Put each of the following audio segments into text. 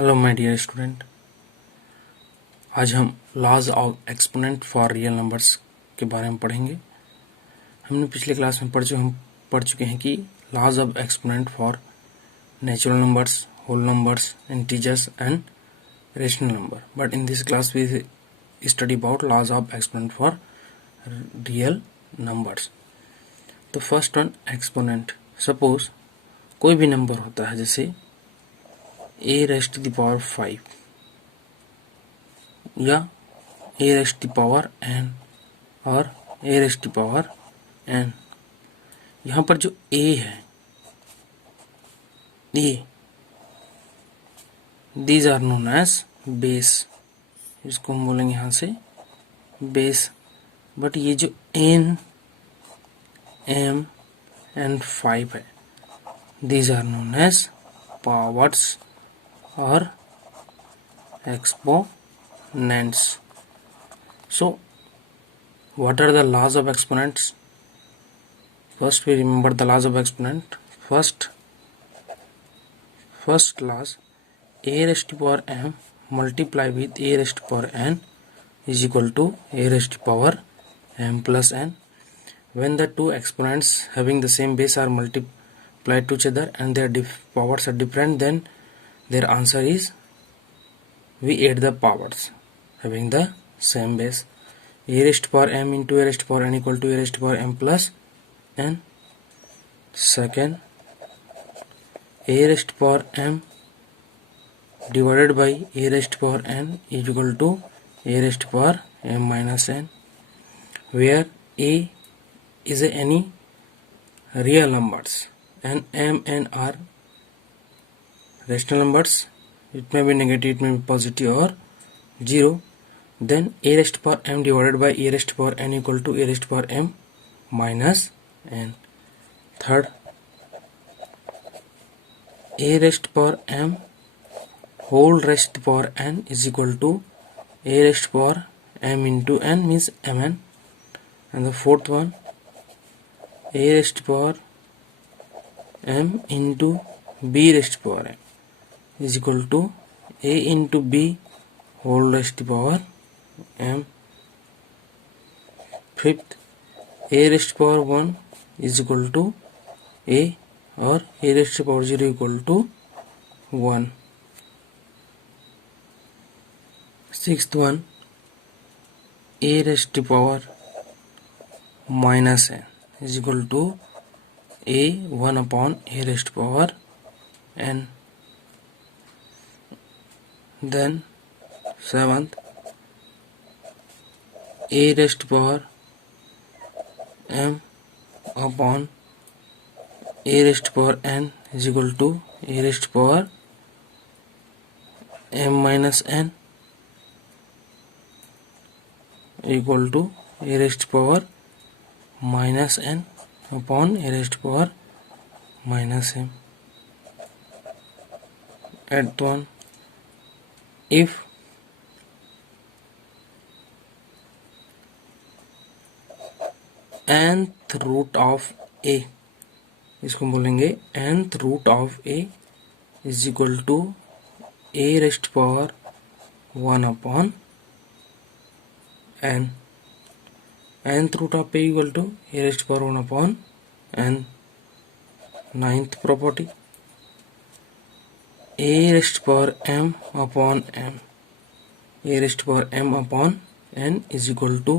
Hello my dear student, आज हम laws of exponent for real numbers के बारे में पढ़ेंगे। हमने पिछले क्लास में पढ़ चुके हैं कि laws of exponent for natural numbers, whole numbers, integers and rational number. But in this class we study about laws of exponent for real numbers. तो फर्स्ट वन, एक्सपोनेंट। सपोज कोई भी नंबर होता है, जैसे a raised to the power 5 या a raised to the power n और a raised to the power n। यहाँ पर जो a है, a these are known as base, इसको हम बोलेंगे यहाँ से बेस। बट ये जो n, m and 5 है, these are known as powers or exponents. So what are the laws of exponents? First we remember the laws of exponent. First laws, a raised to power m multiply with a raised to power n is equal to a raised to power m plus n. When the two exponents having the same base are multiplied to each other and their powers are different, then their answer is we add the powers having the same base. A raised to power m into a raised to power n equal to a raised to power m plus n. Second, a raised to power m divided by a raised to power n is equal to a raised to power m minus n, where a is any real numbers and m and r rational numbers. It may be negative, it may be positive or 0. Then a raised to power m divided by a raised to power n equal to a raised to power m minus n. Third, a raised to power m whole raised to power n is equal to a raised to power m into n means mn. And the fourth one, a raised to power m into b raised to power m is equal to a into b whole raised to power m. Fifth, a raised to power 1 is equal to a or a raised to power 0 equal to 1. Sixth one, a raised to power minus n is equal to a 1 upon a raised to power n. Then seventh, a raised to power m upon a raised to power n is equal to a raised to power m minus n equal to a raised to power minus n upon a raised to power minus m. Eighth one, if nth root of a, इसको बोलेंगे nth root of a is equal to a raised to power 1 upon n. Nth root of a equal to a raised to power 1 upon n. Ninth property, a raised to power m upon m, a raised to power m upon n is equal to,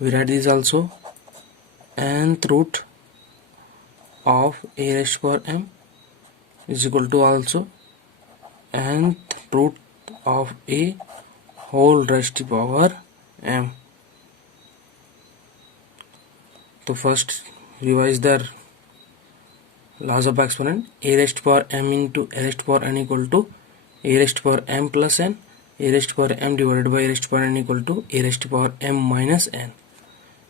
we write this also, nth root of a raised to power m is equal to also nth root of a whole raised to power m. तो first revise the laws of exponent. A raised to power m into a raised to power n equal to a raised to power m plus n, a raised to power m divided by a raised to power n equal to a raised to power m minus n,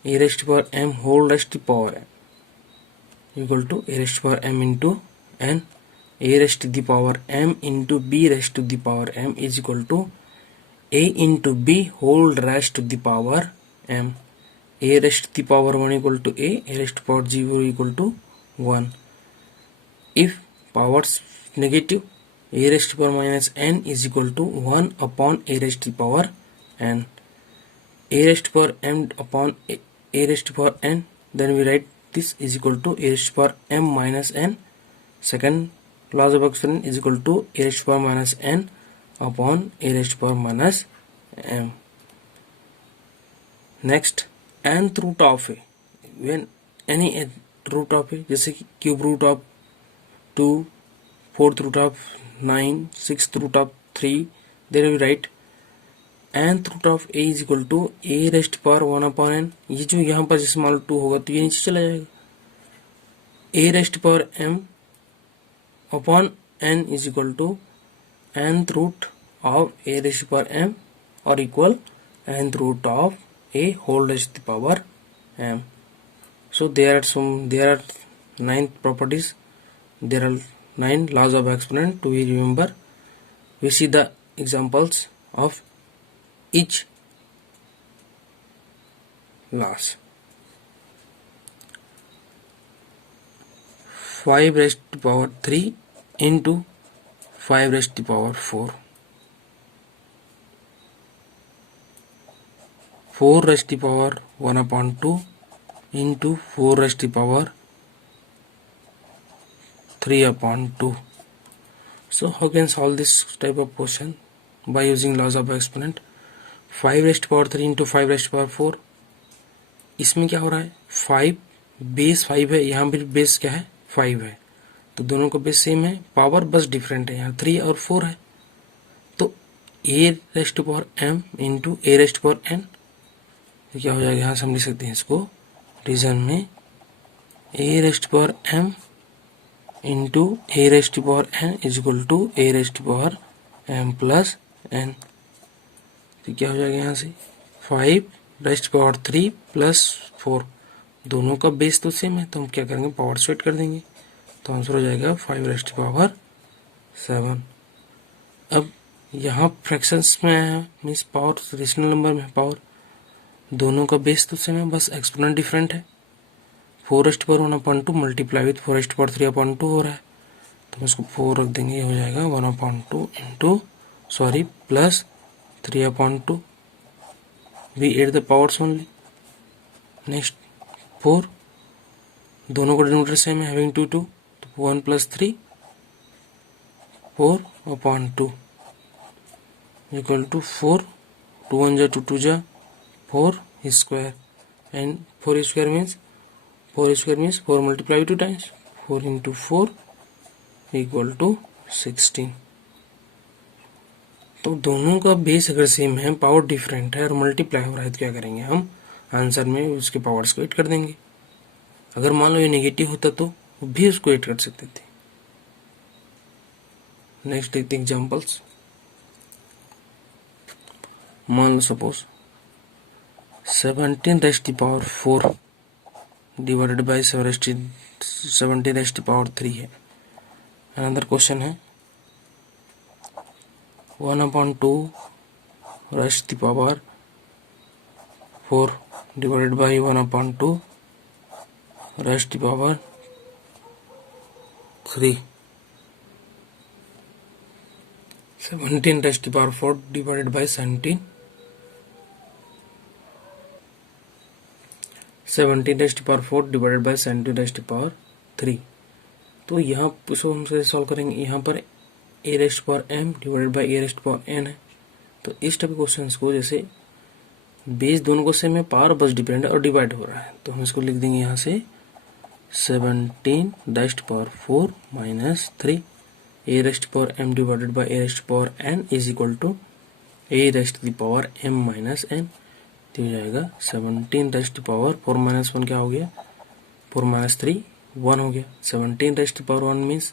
a raised to power m whole raised to power n equal to a raised to power m into n, a raised to the power m into b raised to the power m is equal to a into b whole raised to the power m, a raised to the power 1 equal to a raised to power 0 equal to 1. If powers negative, a raised to power minus n is equal to 1 upon a raised to power n. A raised to power m upon a raised to power n, then we write this is equal to a raised to power m minus n. Second laws of exponent is equal to a raised to power minus n upon a raised to power minus m. Next, nth root of a, when any root of a, जैसे कि cube root of 2, fourth root of 9, sixth root of 3, then we write nth root of a is equal to a raised to power 1 upon n. ये जो यहाँ पर जैसे मान लो 2 होगा तो ये नीचे चला जाएगा. a raised to power m upon n is equal to nth root of a raised to power m or equal nth root of a whole raised to the power m. So there are 9 properties. There are 9 laws of exponent to be remember. We see the examples of each laws. 5 raised to power 3 into 5 raised to power 4. 4 raised to power 1 upon 2 into 4 raised to power 3 upon 2. So how can solve this type of question? By using laws of exponent. 5 raised to power 3 into 5 raised to power 4. इसमें क्या हो रहा है, 5 base 5 है, यहाँ भी base क्या है 5 है, तो दोनों का बेस सेम है, पावर बस डिफरेंट है, यहाँ 3 और 4 है. तो a raised to power m into a raised to power n क्या हो जाएगा, यहाँ से हम लिख सकते हैं इसको रीजन में a raised to power m into a raised to power n is equal to a raised to power m plus n. तो क्या हो जाएगा यहाँ से 5 रेस्ट पावर 3 प्लस 4, दोनों का बेस तो सेम है, तो हम क्या करेंगे पावर स्वेट कर देंगे, तो आंसर हो जाएगा 5 रेस्ट पावर 7. अब यहाँ फ्रैक्शंस में है मीन्स पावर रेशनल नंबर में पावर, दोनों का बेस तो सेम है, बस एक्सपोनेंट डिफरेंट है. 4 rest power 1 upon 2 multiply with 4 rest power 3 upon 2 हो रहा है, तो हम इसको 4 रख देंगे, हो जाएगा 1 upon 2 into plus 3 upon 2. We add the powers only. Next 4, दोनों का डिनोमिनेटर सेम है, हैविंग 2 2, तो 1 प्लस 3 4 अपॉन 2 इक्वल टू 4, 2 1 जा 2 2 जा 4 square, and 4 square means 4 multiply 2 times, 4 into 4 equal to 16. तो दोनों का बेस अगर सेम है, पावर डिफरेंट है और मल्टीप्लाई हो रहा है, तो क्या करेंगे हम आंसर में उसके पावर्स को ऐड कर देंगे. अगर मान लो ये नेगेटिव होता तो भी उसको ऐड कर सकते थे. नेक्स्ट देखते हैं एग्जांपल्स. मान लो suppose 17 raised to power 4 divided by 17 raised to power 3 है. अनदर क्वेश्चन है 1 upon 2 raised to power 4 divided by 1 upon 2 raised to power 3. 17 raised to power 4 divided by 17 raised to power 4 divided by 17 raised to power 3. तो यहाँ हमसे solve करेंगे, यहाँ पर a raised power m divided by a raised power n है. तो इस type के क्वेश्चन को जैसे बेस दोनों को सेम है, पावर बस डिपेंड है और डिवाइड हो रहा है, तो हम इसको लिख देंगे यहाँ से 17 raised power 4 minus 3 a raised power m divided by a raised power n is equal to a raised the power m minus n. तो हो जाएगा 17 रेस्ट पावर 4 माइनस 1 क्या हो गया, 4 माइनस 3 1 हो गया. 17 रेस्ट पावर 1 मीन्स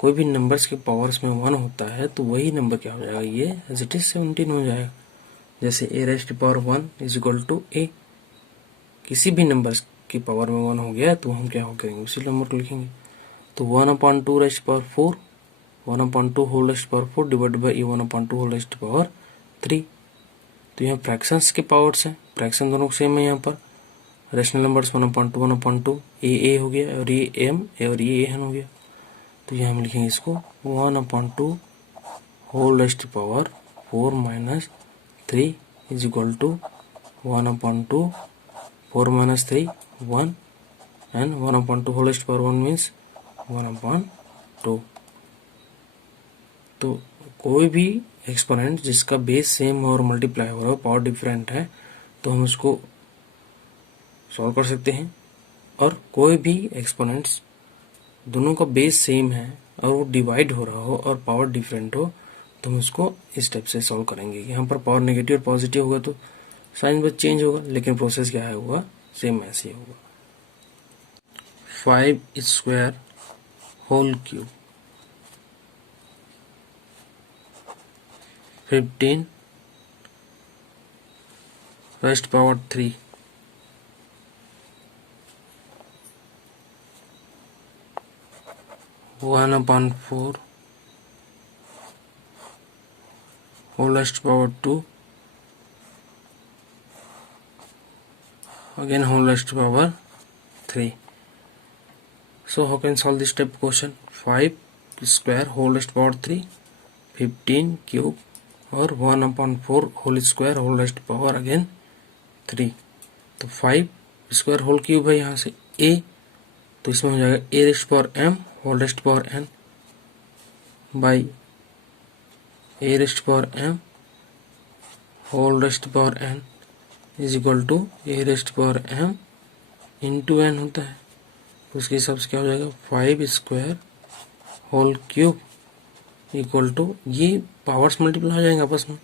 कोई भी नंबर्स के पावर्स में 1 होता है तो वही नंबर क्या हो जाएगा, ये एज इट इज 17 हो जाएगा. जैसे a raised power 1 is equal to a, किसी भी नंबर्स की पावर में 1 हो गया तो हम क्या हो करेंगे उसी नंबर को लिखेंगे. तो 1 upon 2 raised power 4, 1 upon 2 whole raised power 4 divided by 1 upon 2 whole raised power 3. तो यहाँ फ्रैक्शंस के पावर्स हैं, फ्रैक्शन दोनों सेम है. यहाँ पर रेशनल नंबर्स 1 अपॉन 2 1 अपॉन 2 ए हो गया और ये m और ये n हो गया. तो यहाँ हम लिखेंगे इसको 1/2 whole raised power 4 minus 3 is equal to 1/2 4 minus 3 1 and 1/2 whole raised power 1 means 1/2। तो कोई भी एक्सपोनेंट जिसका बेस सेम और मल्टीप्लाई हो रहा है पावर डिफरेंट है तो हम उसको सॉल्व कर सकते हैं, और कोई भी एक्सपोनेंट्स दोनों का बेस सेम है और वो डिवाइड हो रहा हो और पावर डिफरेंट हो तो हम उसको इस टाइप से सॉल्व करेंगे। यहाँ पर पावर नेगेटिव और पॉजिटिव होगा तो साइन बस चेंज होगा, लेकिन प्रोसेस क्या है हुआ सेम ऐसे ही होगा। 5 square whole cube 15 raised power 3 1/4 whole raised power 2 again whole raised power 3. So how can solve this type of question? 5 square whole raised power 3, 15 cube और 1/4 whole square whole raised power again 3। तो 5 square whole cube है यहाँ से a, तो इसमें हो जाएगा a raised power m whole raised power n by a raised power m whole raised power n is equal to a raised power m into n होता है। तो उसके हिसाब से क्या हो जाएगा 5 square whole cube equal to, ये पावर्स मल्टीप्लाई हो जाएंगे आपस में,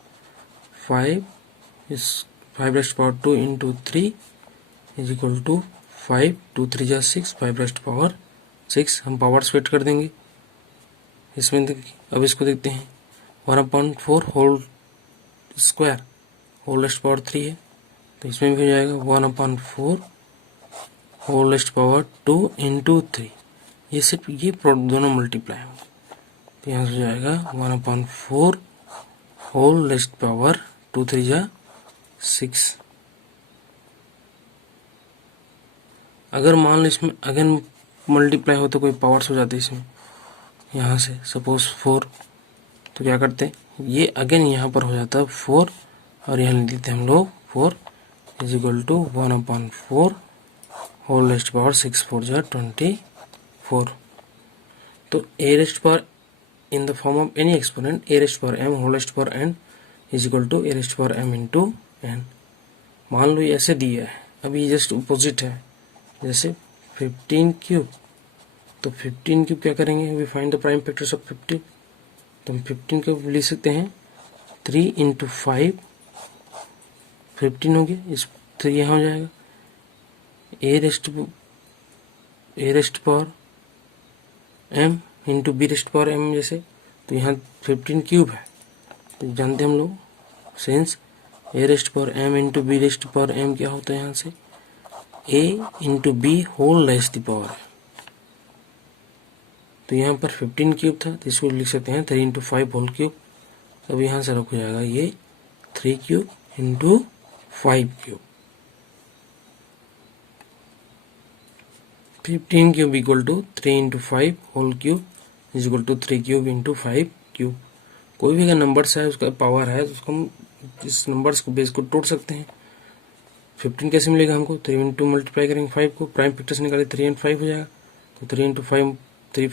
5 raised power 2 into 3 is equal to 5 2 3 जा 6 5 रेस्ट पावर 6। हम पावर स्वेट कर देंगे इसमें। अब इसको देखते हैं 1/4 whole square whole raised power 3 है, तो इसमें भी हो जाएगा 1/4 होल रेस्ट पावर 2 इंटू 3। ये सिर्फ ये दोनों मल्टीप्लाई होंगे, तो यहाँ से हो जाएगा 1/4 होल रेस्ट पावर 2 3 जा 6। अगर मान लो इसमें अगेन मल्टीप्लाई हो तो कोई पावर्स हो जाते इसमें, यहाँ से सपोज 4, तो क्या करते हैं ये अगेन यहाँ पर हो जाता है 4 और यहाँ लिख देते हैं हम लोग 4 is equal to 1/4 whole raised power 6 4 जा 24। तो a raised power in the form of any exponent a raised power m whole raised power n is equal to a raised power m into n। मान लो ये ऐसे दिया है, अभी ये just opposite है, जैसे 15 क्यूब, तो 15 क्यूब क्या करेंगे, we find the prime factors of 15। तो हम 15 क्यूब लिख सकते हैं 3 इंटू 5 15 हो गया, इस 3 यहाँ हो जाएगा a raised power m into b raised power m जैसे, तो यहाँ 15 क्यूब है, तो जानते हम लोग since a raised power m into b raised power m क्या होता है, यहाँ से a into b whole raised power है। तो यहाँ पर 15 क्यूब था, तो इसको लिख सकते हैं 3 इंटू 5 होल क्यूब। अब यहाँ से रख हो जाएगा ये 3 cube into 5 cube, 15 cube equal to 3 into 5 whole cube is equal to 3 cube into 5 cube. कोई भी अगर नंबर्स है उसका पावर है तो उसको हम इस नंबर्स को बेस को तोड़ सकते हैं। 15 कैसे मिलेगा हमको, 3 इंटू मल्टीप्लाई करेंगे 5 को, प्राइम फैक्टर्स निकाले 3 एंड 5 हो जाएगा, तो 3 इंटू 5 3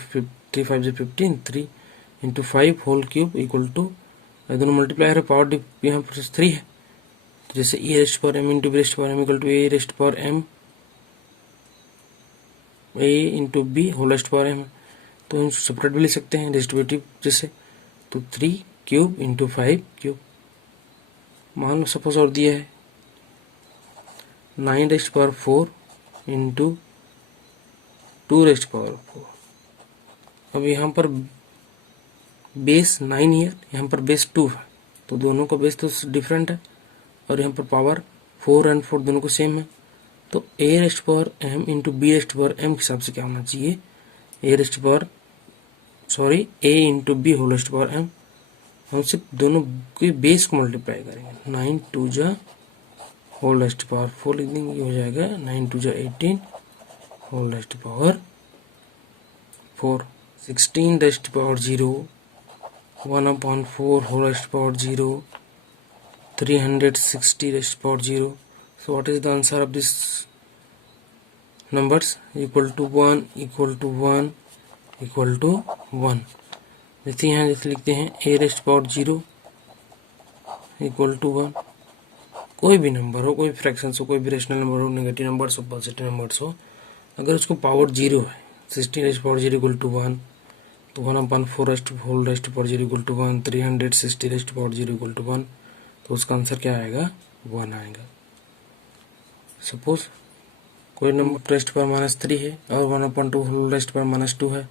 5 से 15 3 into 5 whole cube equal to, दोनों मल्टीप्लाई है पावर यहाँ पर 3 है, तो जैसे a raised power m into b raised power m equal to a raised power m a into b whole raised power m, तो हम सेपरेट भी लिख सकते हैं डिस्ट्रीब्यूटिव जैसे, तो 3 क्यूब इंटू 5 क्यूब। मान लो सपोज और दिया है 9 rest power 4 into 2 raised power 4। अब यहाँ पर बेस 9 है, यहाँ पर बेस 2 है, तो दोनों का बेस तो डिफरेंट है, और यहाँ पर पावर 4 एंड 4 दोनों को सेम है, तो a raised power m into b raised power m के हिसाब से क्या होना चाहिए, a into b whole raised power m। हम सिर्फ दोनों के बेस को मल्टीप्लाई करेंगे, 9 2 जा होल रेस्ट पावर 4 लिख देंगे, ये हो जाएगा 9 2 जा 18 whole raised power 4। 16 raised to power 0, 1/4 whole raised to power 0, 360 raised to power 0. So what is the answer of this numbers? Equal to 1, equal to 1, equal to 1. जैसे यहाँ जैसे लिखते हैं a raised to power 0 equal to 1. कोई भी number हो, कोई fraction हो, कोई भी रेशनल नंबर हो, नेगेटिव नंबर्स हो, पॉजिटिव नंबर्स हो, अगर उसको पावर 0 है, 16 raised to power 0 equal to 1, तो 1/4 raised to whole raised to power 0 equal to 1, 360 raised to power 0 equal to 1, तो उसका आंसर क्या आएगा? 1 आएगा. सपोज कोई नंबर रेस्ट पर -3 है और 1/2 होल रेस्ट पर -2 है,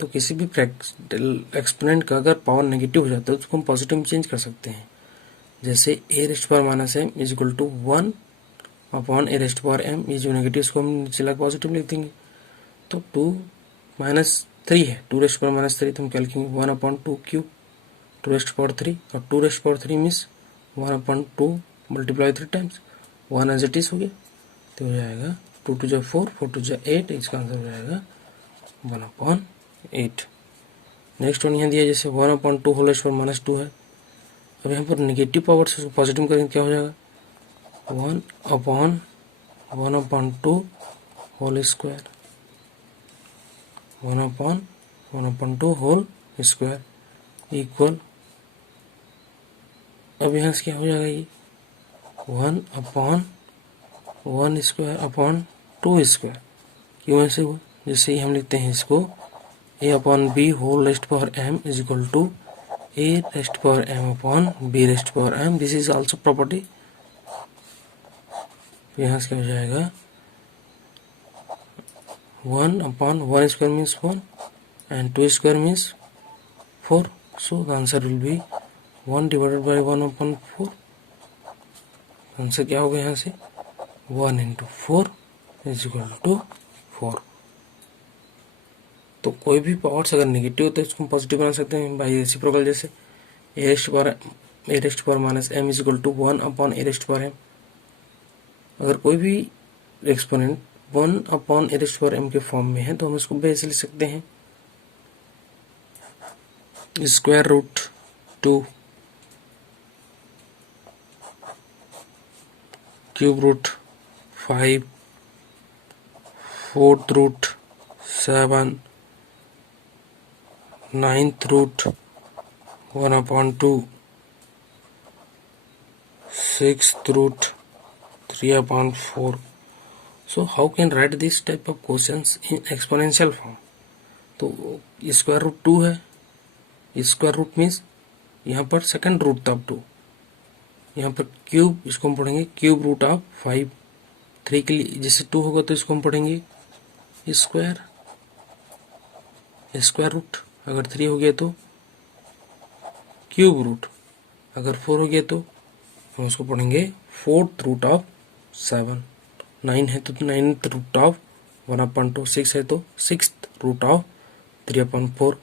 तो किसी भी एक्सपोनेंट का अगर पावर नेगेटिव हो जाता है तो उसको हम पॉजिटिव में चेंज कर सकते हैं. जैसे a रेस्ट पर -m is equal to 1/a raised पर m, ये जो नेगेटिव इसको हम नीचे ला पॉजिटिव लिख देंगे. तो 2 -3 है, 2 रेस्ट पर -3, तो हम क्या लिखेंगे? 1/2 क्यूब 2 रेस्ट पर 3, और 2 रेस्ट पर 3 means 1/2 multiply 3 times 1 as it is हो गया, तो हो जाएगा 2 2 जा 4, 4 2 जा 8, इसका आंसर हो जाएगा 1/8. नेक्स्ट वन यहाँ दिया जैसे 1/2 होल रेस्ट पर -2 है. अब यहाँ पर नेगेटिव पावर से पॉजिटिव करेंगे, क्या हो जाएगा? 1/1/2 whole square, 1/1/2 whole square equal, अब यहाँ से क्या हो जाएगा? ये 1/1 स्क्वायर अपॉन 2 स्क्वायर. क्यों ऐसे हुआ? जैसे ही हम लिखते हैं इसको a/b whole raised power m is equal to a raised power m upon b raised power m. This is also property. यहाँ से क्या हो जाएगा? 1/1 स्क्वायर मीन्स 1 and 2 square means 4. So the answer will be 1 divided by 1/4. Answer क्या होगा यहाँ से? 1 into 4 is equal to 4. तो कोई भी पावर्स अगर नेगेटिव होते हैं उसको हम पॉजिटिव बना सकते हैं बाई रेसिप्रोकल. जैसे a raised power -m is equal to 1/a raised power m. अगर कोई भी exponent 1/a raised power m के फॉर्म में है तो हम उसको बेस लिख सकते हैं square root 2 cube root 5 4th root 7 9th root 1/2 6th root 3/4. So how can write this type of questions in exponential form? तो स्क्वायर रूट 2 है, स्क्वायर रूट मीन्स यहाँ पर सेकंड रूट था 2, यहाँ पर क्यूब, इसको हम पढ़ेंगे क्यूब रूट ऑफ 5. 3 के लिए जैसे 2 होगा तो इसको हम पढ़ेंगे स्क्वायर रूट. अगर 3 हो गया तो क्यूब रूट, अगर 4 हो गया तो हम उसको पढ़ेंगे 4th रूट ऑफ 7. 9 है तो 9th रूट ऑफ 1/2. 6 है तो 6th रूट ऑफ 3/4.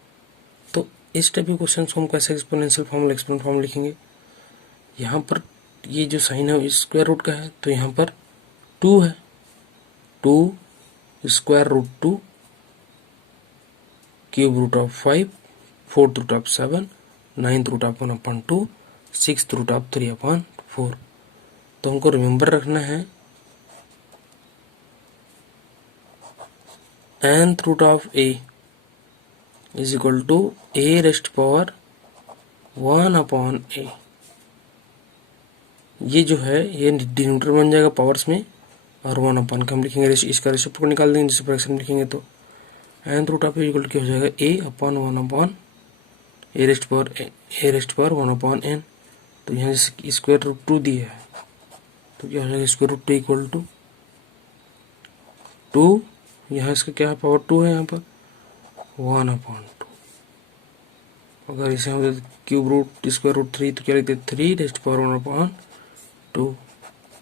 तो इस टाइप के क्वेश्चन को हम कैसे एक्सपोनेंशियल फॉर्म लिखेंगे? यहाँ पर ये जो साइन है स्क्वायर रूट का है, तो यहाँ पर 2 है, 2 square root 2 cube root of 5 4th root of 7 9th root of 1/2 6th root of 3/4. तो हमको रिमेंबर रखना है nth root of a is equal to a raised power 1/a. ये जो है ये डिनोमिनेटर बन जाएगा पावर्स में, और 1/, का हम लिखेंगे इसका रेसिप्रोकल निकाल देंगे. जिससे फ्रैक्शन लिखेंगे तो nth root of a equal क्या हो जाएगा? a/1/a rest power 1/n. तो यहाँ जैसे स्क्वायर रूट 2 दिया है तो क्या हो जाएगा? स्क्वायर रूट 2 इक्वल टू 2, यहाँ इसका क्या है? पावर 2 है, यहाँ पर 1/2. अगर इसे हम क्यूब रूट स्क्वायर रूट 3 तो क्या लिखते हैं? 3 raised power 1/2.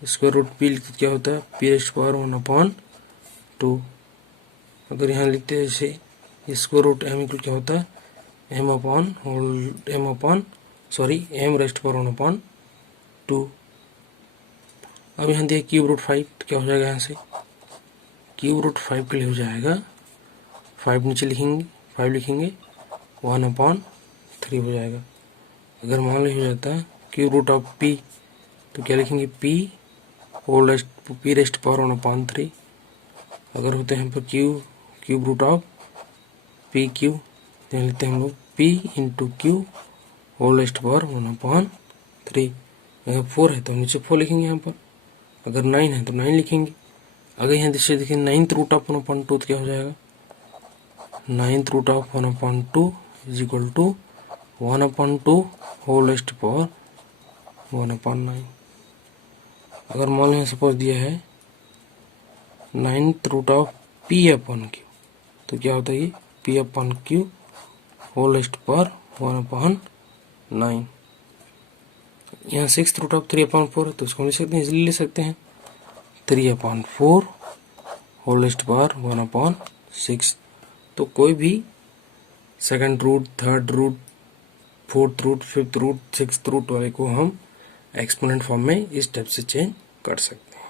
Square root p लिखते क्या होता है? p raised power 1/2. अगर यहाँ लिखते हैं जैसे स्क्वायर रूट m इक्वल क्या होता है? m rest power 1/2. अब यहाँ दिया क्यूब रूट 5 तो क्या हो जाएगा? यहाँ से क्यूब रूट 5 के लिए हो जाएगा 5 नीचे लिखेंगे 5 लिखेंगे 1/3 हो जाएगा। अगर मान लीजिए हो जाता है क्यूब रूट ऑफ p, तो क्या लिखेंगे p रेस्ट पावर 1/3। अगर होते हैं पर cube root of p q, तो लिखते हैं हम लोग p into q whole raised power 1/3। अगर 4 है तो नीचे 4 लिखेंगे यहाँ पर, अगर 9 है तो 9 लिखेंगे। अगर यहाँ से देखिए 9th रूट ऑफ 1/2 तो क्या हो जाएगा, 9th root of 1/2 is equal to 1/2 whole raised power 1/9। अगर मान लीजिए सपोज दिया है 9th root of p upon q, तो क्या होता है ये p upon q whole raised power 1/9। यहाँ 6th रूट ऑफ 3/4 है, तो इसको ले सकते हैं, इजिली ले सकते हैं 3/4 होल रेस्ट पावर 1/6। तो कोई भी second root, third root, fourth root, fifth root, sixth root वाले को हम एक्सपोनेंट फॉर्म में इस टाइप से चेंज कर सकते हैं,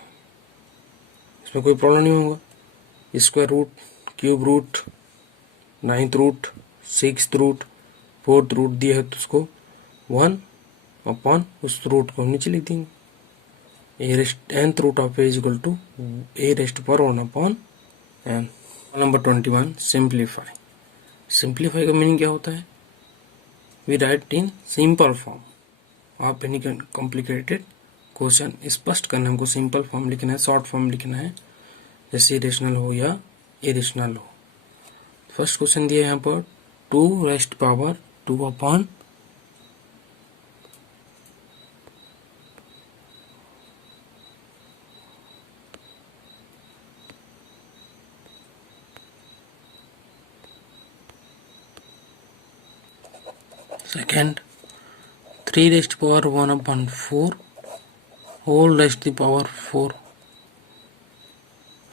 इसमें कोई प्रॉब्लम नहीं होगा। Square root, cube root, 9th root, 6th root, 4th root दिया है तो उसको 1 अपॉन उस रूट को नीचे लिख देंगे। nth root of a is equal to a raised power 1/n। Number 21 simplify. Simplify का मीनिंग क्या होता है, we write in simple form of any complicated question. स्पष्ट करना हमको सिंपल फॉर्म लिखना है, शॉर्ट फॉर्म लिखना है, जैसे रेशनल हो या इरेशनल हो। फर्स्ट क्वेश्चन दिया है यहाँ पर 2 raised power 2 upon second 3 raised power 1/4 whole raised to the power 4,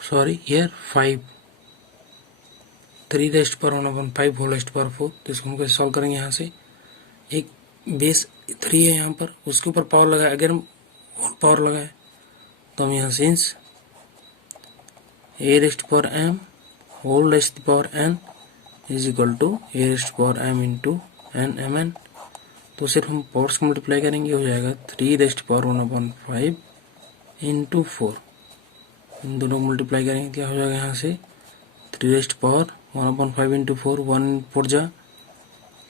sorry here 5, 3 raised power 1/5 whole raised power 4। तो इसको हम कैसे सॉल्व करेंगे, यहाँ से एक बेस 3 है यहाँ पर, उसके ऊपर पावर लगाए, अगर हम होल पावर लगाए तो हम यहाँ since a raised power m whole raised power n is equal to a raised power m into n mn, तो सिर्फ हम पावर्स को मल्टीप्लाई करेंगे, हो जाएगा 3 रेस्ट पावर 1/5 इंटू 4। इन दोनों को मल्टीप्लाई करेंगे क्या हो जाएगा, यहाँ से 3 रेस्ट पावर 1/5 इंटू 4, 1 4 जा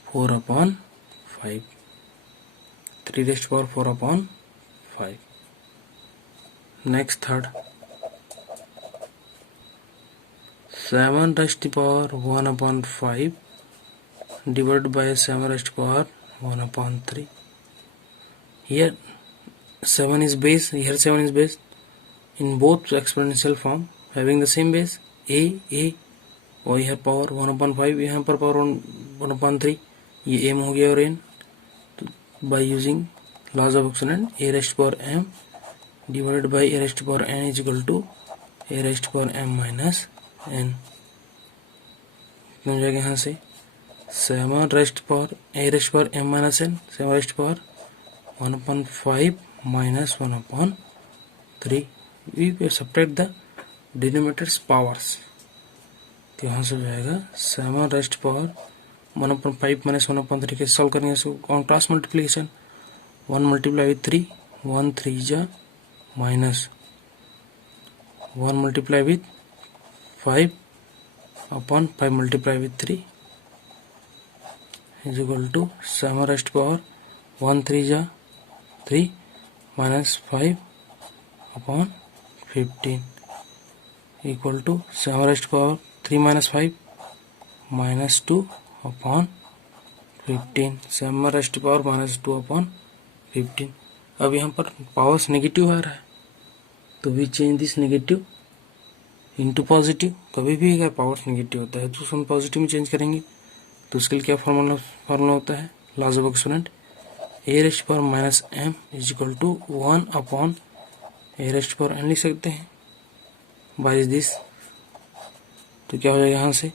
4/5, 3 raised power 4/5। Next third 7 rest power 1/5 divided by 7 raised power 1/3. Here 7 is base, here 7 is base. In both exponential form having the same base a और यहाँ पावर 1/5, यहाँ पर पावर 1/3, ये m हो गया और n। तो by using laws of exponent a raised power m divided by a raised power n is equal to a raised power m minus n। हो जाएगा यहाँ से 7 rest power a raised power m minus n, 7 rest power 1/5 minus 1/3। we subtract the denominators powers, तो यहाँ से हो जाएगा 7 rest power 1/5 minus 1/3 के सॉल्व करेंगे इसको on cross multiplication, 1 multiply with 3, 1 3 जा minus 1 multiply with 5 upon 5 multiply with 3 is equal to 7 raised power 1 3 जा 3 minus 5 upon 15 equal to 7 raised power 3 minus 5 minus 2 upon 15, 7 raised power minus 2 upon 15। अब यहाँ पर powers negative आ रहा है, तो we change this negative into positive. कभी भी अगर पावर्स नेगेटिव होता है तो हम पॉजिटिव में चेंज करेंगे, तो उसके लिए क्या फार्मूला होता है, laws of exponent a raised power minus m is equal to 1 upon a raised power n लिख सकते हैं बाय दिस। तो क्या हो जाएगा यहाँ से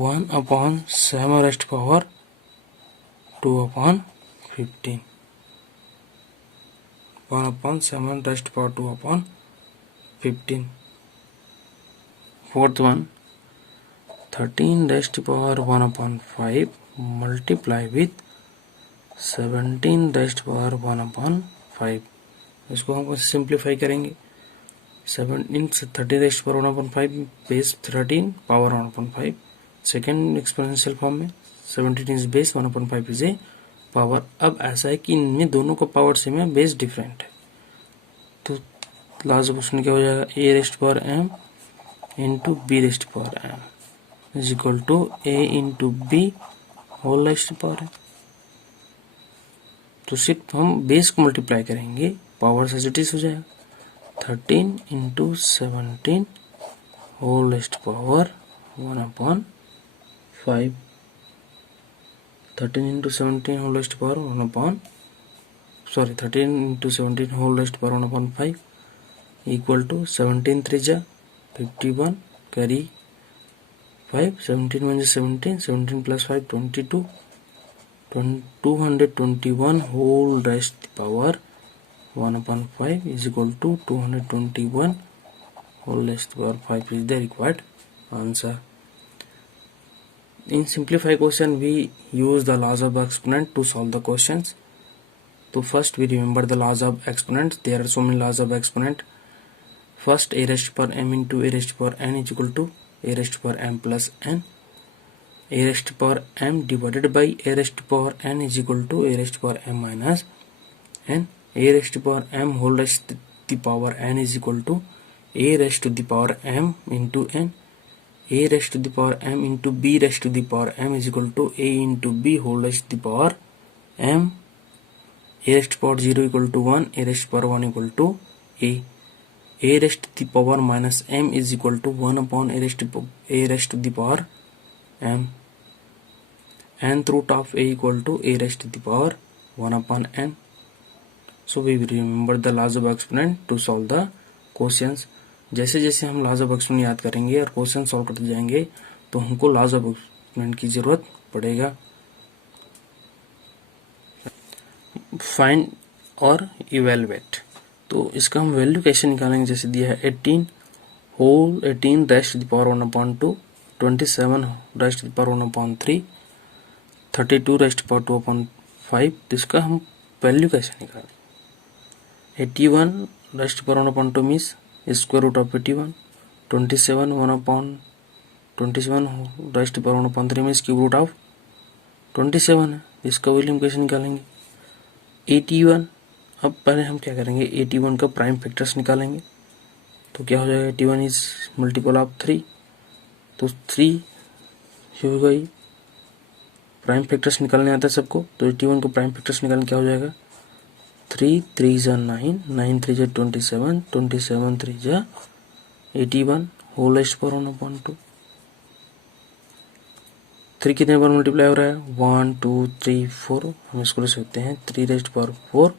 1 upon 7 rest power 2 upon 15, 1 upon 7 rest power 2 upon 15। Fourth one 13 rest power 1/5 multiply with 17 raised power 1/5। इसको हम सिंप्लीफाई करेंगे। 17 से 30 rest power 1/5 base 13 power 1/5 second exponential form में 17 is base 1/5 is a power. अब ऐसा है कि इनमें दोनों का पावर सेम है, बेस डिफरेंट है, तो लास्ट क्वेश्चन क्या हो जाएगा, a raised power m into b raised power m is equal to a into b whole raised power m। तो सिर्फ हम बेस को मल्टीप्लाई करेंगे, पावर एज इट इज हो जाएगा 13 into 17 whole raised power 1/5। 13 into 17 whole raised power 13 into 17 whole raised power 1/5 equal to 17 3 51 carry 5 17 1 17 17 plus 5 22 221 whole raised power 1/5 is equal to 221 whole raised to power 5 is the required answer. In simplified question we use the laws of exponent to solve the questions. So first we remember the laws of exponents. There are so many laws of exponent. First a raised to power m into a raised to power n is equal to a raised to power m plus n. A raised to power m divided by a raised to power n is equal to a raised to power m minus n. A raised to power m whole raised to the power n is equal to a raised to the power m into n. A raised to the power m into b raised to the power m is equal to a into b whole raised to the power m. A raised to power 0 equal to 1, a raised to power 1 equal to a. A raised to the power minus m is equal to 1 upon a raised to the power m. Nth root of a equal to a raised to the power 1 upon n. So we will remember the laws of exponent to solve the questions. जैसे जैसे हम laws of exponent याद करेंगे और question solve करते जाएंगे तो हमको laws of exponent की जरूरत पड़ेगा। फाइंड और इवेलुएट, तो इसका हम वैल्यू कैसे निकालेंगे, जैसे दिया है 18 raised to the power 1/2, 27 raised to the power 1/3, 32 raised to power 2/5। तो इसका हम वैल्यू कैसे निकालें। 81 raised to power 1/2 means square root of 81, 27 raised to power 1/3 means cube root of 27 है। इसका वैल्यू हम कैसे निकालेंगे। 81, अब पहले हम क्या करेंगे, 81 का प्राइम फैक्टर्स निकालेंगे। तो क्या हो जाएगा, 81 इज मल्टीपल ऑफ 3, तो 3 हो गई। प्राइम फैक्टर्स निकालने आता है सबको, तो 81 को प्राइम फैक्टर्स निकालने क्या हो जाएगा, 3 3 जा 9, 9 3 जा 27, 27 3 जा 81 होल रेस्ट पावर 1/2। 3 कितने बार मल्टीप्लाई हो रहा है, 1 2 3 4, हम इसको लिख सकते हैं 3 raised power 4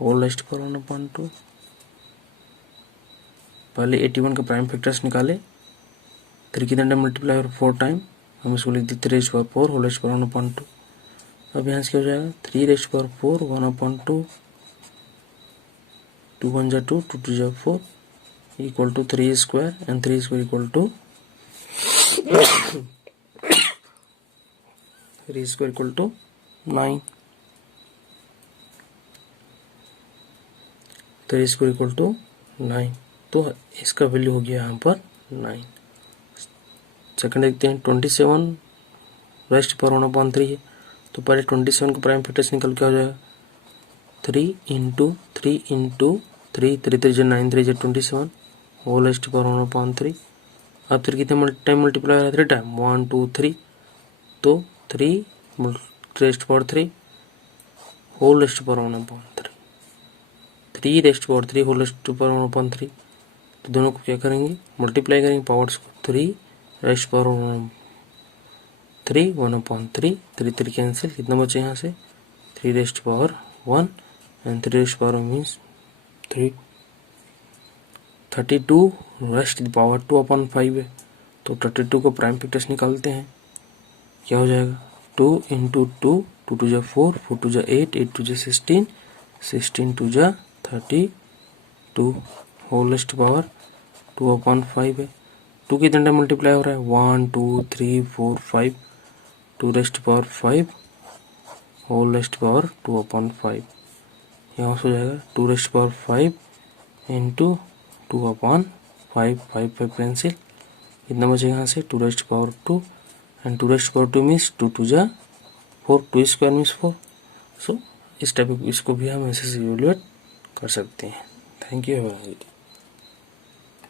whole raised power 1/2। पहले 81 का प्राइम फैक्टर्स निकाले, 3 कितने टाइम मल्टीप्लाई हो रहा है, 4 टाइम, हम इसको लिख दी 3 raised power 4 whole raised power 1/2। अब यहाँ से क्या हो जाएगा, 3 रेस्ट पावर 4 1/2, 2 1 जा 2, 2 2 जा 4 equal to 3 square and 3 square equal to 3 square equal to 9, 3 square equal to 9। तो इसका वैल्यू हो गया यहाँ पर 9। सेकंड देखते हैं, 27 रेस्ट पावर 1/3 है, तो पहले 27 का प्राइम फैक्टर्स निकल के हो जाएगा 3 इंटू 3 इंटू 3, 3 3 जा 9, 3 जा 27 होल रेस्ट पावर 1/3। अब 3 कितने टाइम मल्टीप्लाई हो रहा है, 3 टाइम, 1 2 3, तो 3 raised power 3 whole raised power 1/3, 3 raised power 3 whole raised power 1/3। तो दोनों को क्या करेंगे, मल्टीप्लाई करेंगे पावर्स को, 3 रेस्ट पावर 3 1/3, 3 3 कैंसिल, कितना बचे यहाँ से 3 raised power 1 and 3 raised power means 3। 32 rest power 2/5 है, तो 32 को प्राइम फैक्टर्स निकालते हैं, क्या हो जाएगा 2 इंटू 2, 2 2 जा 4, 4 2 जा 8, 8 2 जा 16, 16 2 जा 32 होल रेस्ट पावर 2/5 है। टू कितने टाइम मल्टीप्लाई हो रहा है, 1 2 3 4 5, 2 raised power 5 whole raised power 2/5, यहाँ से हो जाएगा 2 रेस्ट पावर 5 इंटू 2/5, 5 5 कैंसिल, कितना बचेगा यहाँ से 2 raised power 2 and 2 raised power 2 means 2 2 जा 4, 2 स्क्वायर मीन्स 4। सो इस टाइप इसको भी हम ऐसे इवेल्युएट कर सकते हैं। Thank you.